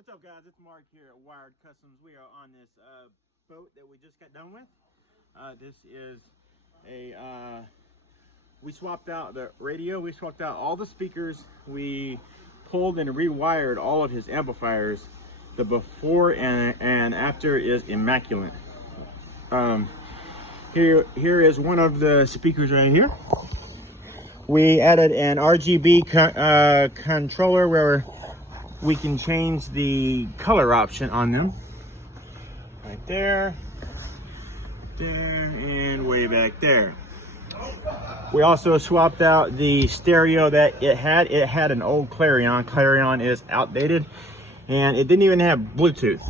What's up, guys? It's Mark here at Wired Customs. We are on this boat that we just got done with. This is a we swapped out the radio, we swapped out all the speakers, we pulled and rewired all of his amplifiers. The before and after is immaculate. Here is one of the speakers right here. We added an RGB controller where we can change the color option on them. Right there, and way back there. We also swapped out the stereo that it had. It had an old Clarion. Clarion is outdated, and it didn't even have Bluetooth.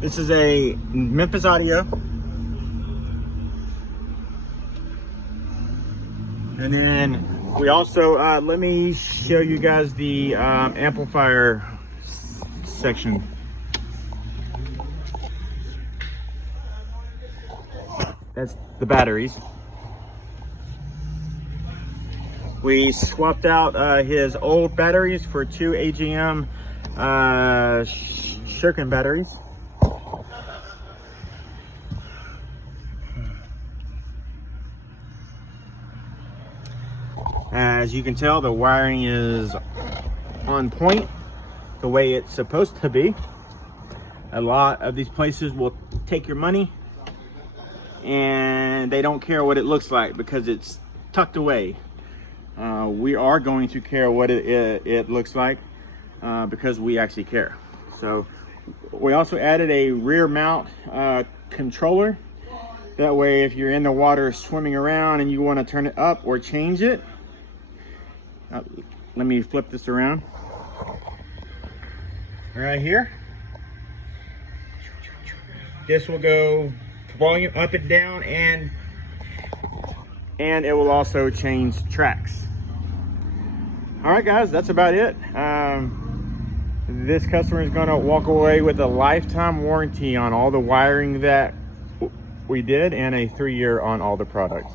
This is a Memphis audio. And then we also, let me show you guys the amplifier section. That's the batteries. We swapped out his old batteries for two AGM Shurkin batteries. As you can tell, the wiring is on point, the way it's supposed to be. A lot of these places will take your money and they don't care what it looks like because it's tucked away. We are going to care what it looks like because we actually care. So we also added a rear mount controller. That way, if you're in the water swimming around and you want to turn it up or change it, let me flip this around. Right here. This will go volume up and down, and it will also change tracks. All right, guys, that's about it. This customer is going to walk away with a lifetime warranty on all the wiring that we did and a 3-year on all the products.